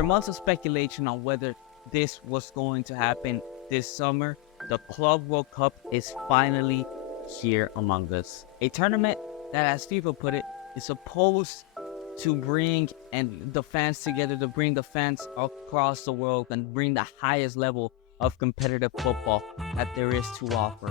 After months of speculation on whether this was going to happen this summer, the Club World Cup is finally here among us. A tournament that, as FIFA put it, is supposed to bring the fans together, to bring the fans across the world and bring the highest level of competitive football that there is to offer.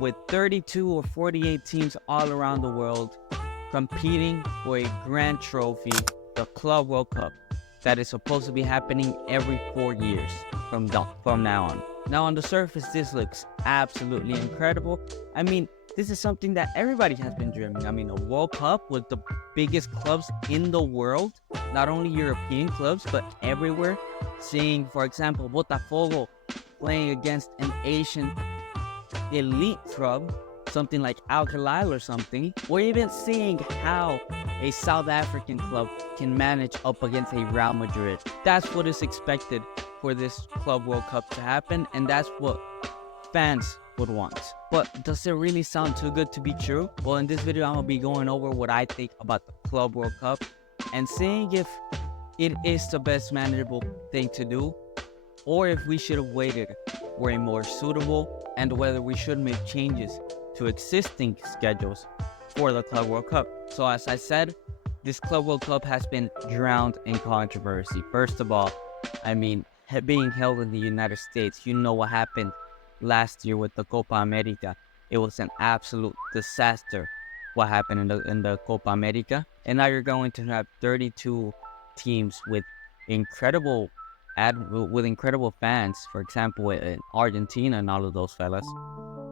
With 32 or 48 teams all around the world competing for a grand trophy, the Club World Cup, that is supposed to be happening every 4 years from now on. Now, on the surface, this looks absolutely incredible. I mean, this is something that everybody has been dreaming. I mean, a World Cup with the biggest clubs in the world, not only European clubs, but everywhere. Seeing, for example, Botafogo playing against an Asian elite club, something like Al Hilal or something, or even seeing how a South African club can manage up against a Real Madrid. That's what is expected for this Club World Cup to happen, and that's what fans would want. But does it really sound too good to be true? Well, in this video, I'm gonna be going over what I think about the Club World Cup and seeing if it is the best manageable thing to do, or if we should have waited for a more suitable, and whether we should make changes to existing schedules for the Club World Cup. So as I said, this Club World Cup has been drowned in controversy. First of all, I mean, being held in the United States, you know what happened last year with the Copa America. It was an absolute disaster what happened in the Copa America. And now you're going to have 32 teams with incredible fans. For example, in Argentina and all of those fellas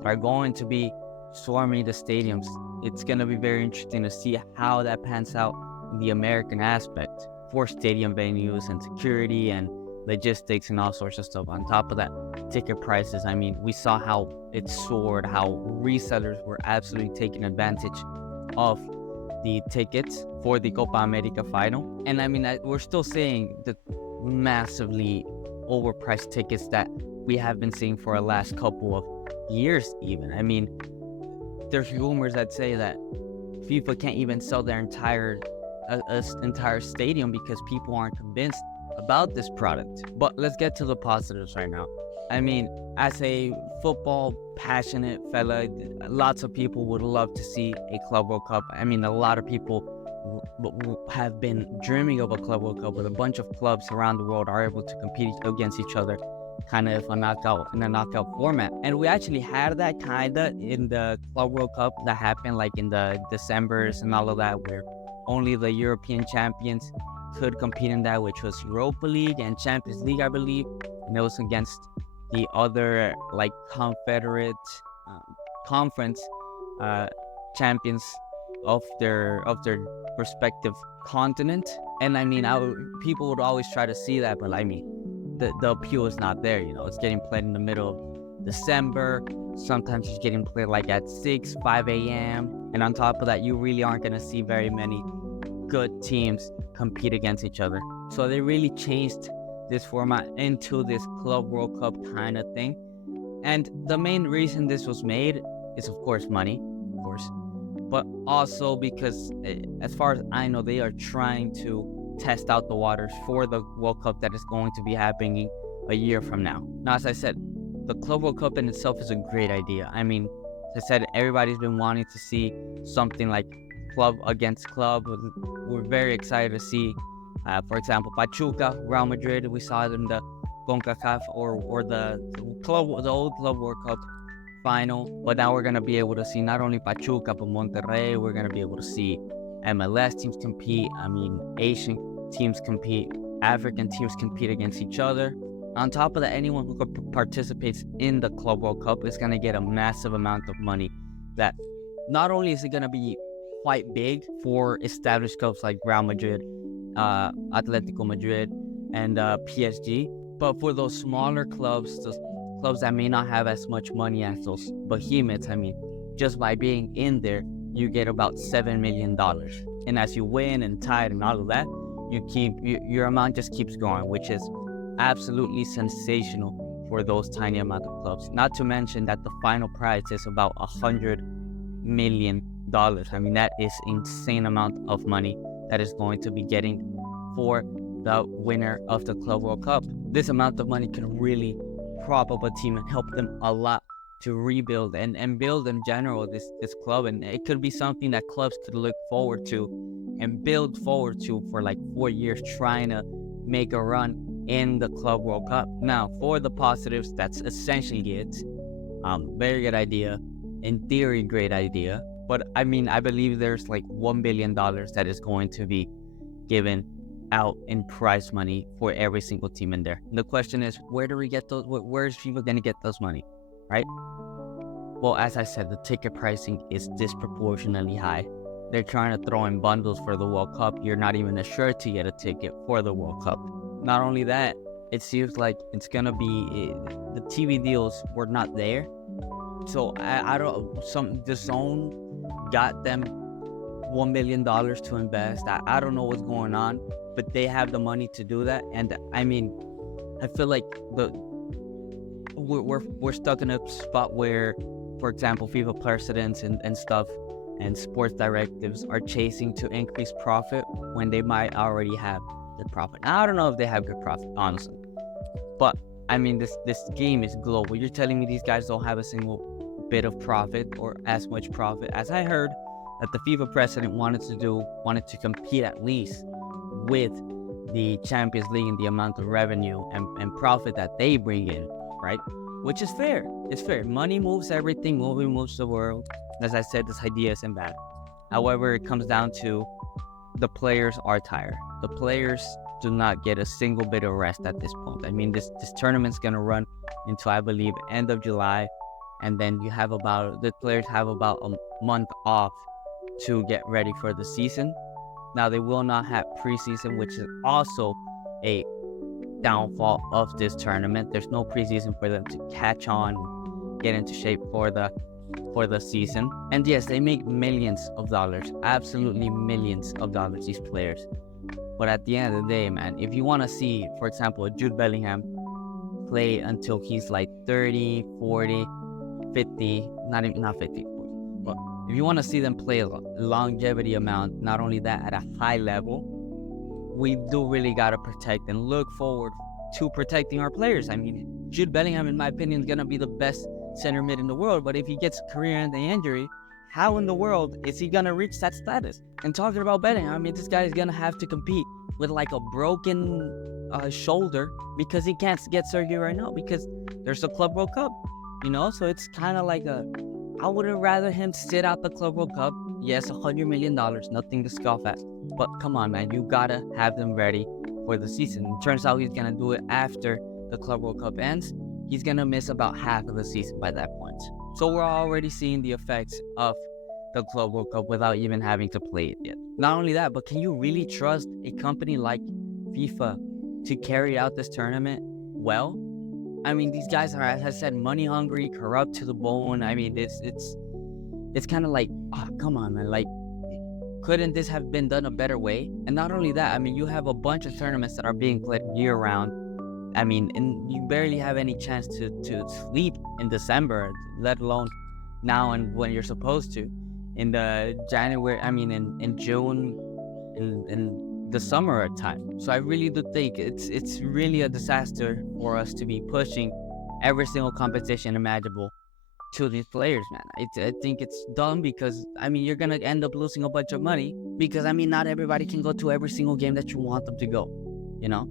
are going to be swarming the stadiums. It's going to be very interesting to see how that pans out in the American aspect for stadium venues and security and logistics and all sorts of stuff. On top of that, ticket prices, I mean, we saw how it soared, how resellers were absolutely taking advantage of the tickets for the Copa America final. And I mean, we're still seeing the massively overpriced tickets that we have been seeing for the last couple of years even. I mean, there's rumors that say that FIFA can't even sell their entire stadium because people aren't convinced about this product. But let's get to the positives right now. I mean, as a football passionate fella, lots of people would love to see a Club World Cup. I mean, a lot of people have been dreaming of a Club World Cup with a bunch of clubs around the world are able to compete against each other, kind of in a knockout format. And we actually had that kind of in the Club World Cup that happened like in the Decembers and all of that, where only the European champions could compete in that, which was Europa League and Champions League, I believe. And it was against the other like confederate conference champions of their respective continent. And I mean, people would always try to see that, but I mean, the appeal is not there. You know, it's getting played in the middle of December. Sometimes it's getting played like at 5 a.m. And on top of that, you really aren't going to see very many good teams compete against each other. So they really changed this format into this Club World Cup kind of thing. And the main reason this was made is, of course, money, of course, but also because, as far as I know, they are trying to test out the waters for the World Cup that is going to be happening a year from now. Now, as I said, the Club World Cup in itself is a great idea. I mean, as I said, everybody's been wanting to see something like club against club. We're very excited to see, for example, Pachuca, Real Madrid. We saw it in the CONCACAF or the old Club World Cup final. But now we're going to be able to see not only Pachuca, but Monterrey. We're going to be able to see MLS teams compete. I mean, Asian teams compete. African teams compete against each other. On top of that, anyone who participates in the Club World Cup is going to get a massive amount of money. That not only is it going to be quite big for established clubs like Real Madrid, Atletico Madrid, and PSG, but for those smaller clubs, those clubs that may not have as much money as those behemoths, I mean, just by being in there, you get about $7 million. And as you win and tie and all of that, your amount just keeps growing, which is absolutely sensational for those tiny amount of clubs. Not to mention that the final prize is about $100 million. I mean, that is insane amount of money that is going to be getting for the winner of the Club World Cup. This amount of money can really prop up a team and help them a lot to rebuild and build in general this club. And it could be something that clubs could look forward to and build forward to for like 4 years, trying to make a run in the Club World Cup. Now, for the positives, that's essentially it. Very good idea. In theory, great idea. But I mean, I believe there's like $1 billion that is going to be given out in prize money for every single team in there. And the question is, where do we get those? Where is FIFA going to get those money, right? Well, as I said, the ticket pricing is disproportionately high. They're trying to throw in bundles for the World Cup. You're not even assured to get a ticket for the World Cup. Not only that, it seems like it's going to be, the TV deals were not there. So I don't, the zone got them $1 million to invest. I don't know what's going on, but they have the money to do that. And I mean, I feel like we're stuck in a spot where, for example, FIFA presidents and stuff and sports directives are chasing to increase profit when they might already have good profit. Now, I don't know if they have good profit, honestly, but I mean, this game is global. You're telling me these guys don't have a single bit of profit or as much profit as I heard that the FIFA president wanted to compete at least with the Champions League and the amount of revenue and profit that they bring in, right? Which is fair. It's fair. Money moves everything. Money moves the world. As I said, this idea isn't bad. However, it comes down to the players are tired. The players do not get a single bit of rest at this point. I mean, this tournament's going to run until, I believe, end of July. And then the players have about a month off to get ready for the season. Now, they will not have preseason, which is also a downfall of this tournament. There's no preseason for them to catch on, get into shape for the season. And yes, they make millions of dollars, absolutely millions of dollars, these players. But at the end of the day, man, if you want to see, for example, Jude Bellingham play until he's like 30, 40, 50, not 50, but if you want to see them play a longevity amount, not only that, at a high level, we do really got to protect and look forward to protecting our players. I mean, Jude Bellingham, in my opinion, is going to be the best center mid in the world, but if he gets a career-ending injury, how in the world is he going to reach that status? And talking about Bellingham, I mean, this guy is going to have to compete with like a broken shoulder because he can't get surgery right now because there's a Club World Cup, you know? So it's kind of like I would have rather him sit out the Club World Cup. Yes, $100 million, nothing to scoff at. But come on, man, you gotta have them ready for the season. It turns out he's gonna do it after the Club World Cup ends. He's gonna miss about half of the season by that point. So we're already seeing the effects of the Club World Cup without even having to play it yet. Not only that, but can you really trust a company like FIFA to carry out this tournament well? I mean, these guys are, as I said, money hungry, corrupt to the bone. I mean, it's kind of like, come on, man. Like, couldn't this have been done a better way? And not only that, I mean, you have a bunch of tournaments that are being played year round. I mean, and you barely have any chance to sleep in December, let alone now and when you're supposed to. In the January, I mean, in June, in the summer time. So I really do think it's really a disaster for us to be pushing every single competition imaginable to these players, man. I think it's dumb because, I mean, you're going to end up losing a bunch of money because, I mean, not everybody can go to every single game that you want them to go, you know?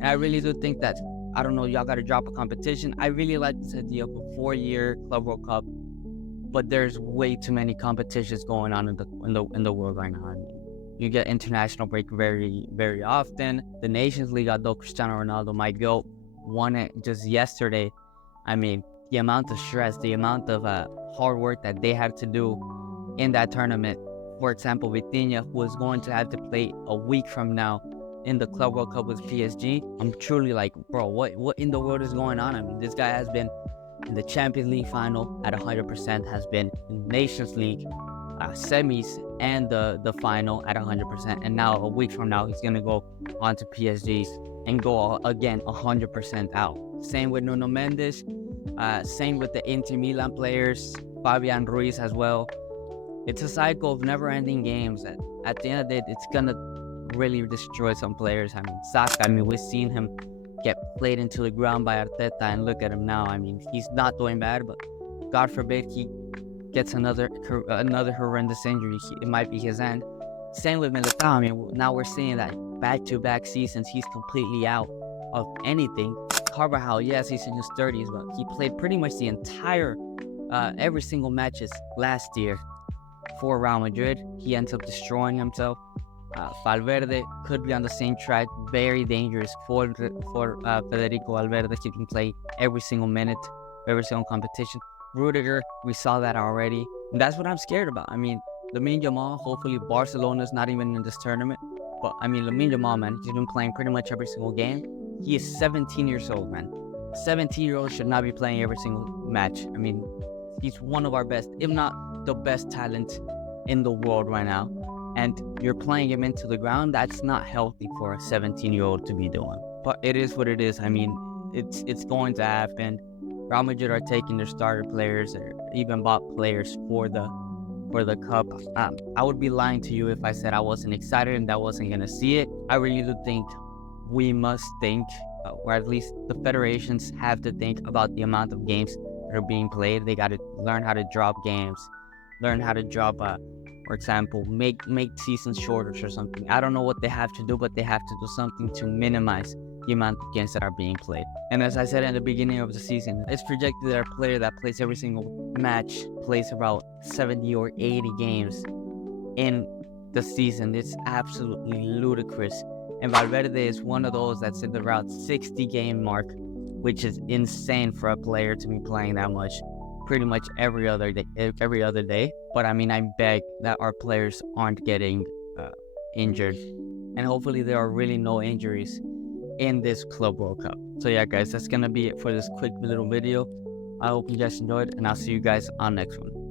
And I really do think that, I don't know, y'all got to drop a competition. I really like this idea of a 4-year Club World Cup, but there's way too many competitions going on in the world right now. I mean, you get international break very, very often. The Nations League, although Cristiano Ronaldo might go, won it just yesterday. I mean, the amount of stress, the amount of hard work that they have to do in that tournament. For example, Vitinha, who is going to have to play a week from now in the Club World Cup with PSG. I'm truly like, bro, what in the world is going on? I mean, this guy has been in the Champions League final at 100%, has been in Nations League semis and the final at 100%, and now a week from now he's gonna go on to PSG and go again 100% out. Same with Nuno Mendes, same with the Inter Milan players, Fabian Ruiz as well. It's a cycle of never-ending games. At the end of the day, it's gonna really destroy some players. I mean, Saka, I mean, we've seen him get played into the ground by Arteta, and look at him now. I mean, he's not doing bad, but God forbid he gets another horrendous injury. It might be his end. Same with Militao. I mean, now we're seeing that back-to-back seasons he's completely out of anything. Carvajal, yes, he's in his 30s, but he played pretty much the entire every single matches last year for Real Madrid. He ends up destroying himself. Valverde could be on the same track, very dangerous for Federico Valverde. He can play every single minute, every single competition. Rudiger, we saw that already. And that's what I'm scared about. I mean, Lamine Yamal, hopefully Barcelona's not even in this tournament. But I mean, Lamine Yamal, man, he's been playing pretty much every single game. He is 17 years old, man. 17-year-olds should not be playing every single match. I mean, he's one of our best, if not the best talent in the world right now. And you're playing him into the ground. That's not healthy for a 17-year-old to be doing. But it is what it is. I mean, it's going to happen. Real Madrid are taking their starter players or even bought players for the cup. I would be lying to you if I said I wasn't excited and I wasn't going to see it. I really do think we must think, or at least the federations have to think about the amount of games that are being played. They got to learn how to drop games, learn how to drop, for example, make seasons shorter or something. I don't know what they have to do, but they have to do something to minimize the amount of games that are being played. And as I said in the beginning of the season, it's projected that a player that plays every single match plays about 70 or 80 games in the season. It's absolutely ludicrous. And Valverde is one of those that's in the around 60 game mark, which is insane for a player to be playing that much pretty much every other day. But I mean, I beg that our players aren't getting injured, and hopefully there are really no injuries in this Club World Cup. So yeah, guys, that's gonna be it for this quick little video. I hope you guys enjoyed, and I'll see you guys on next one.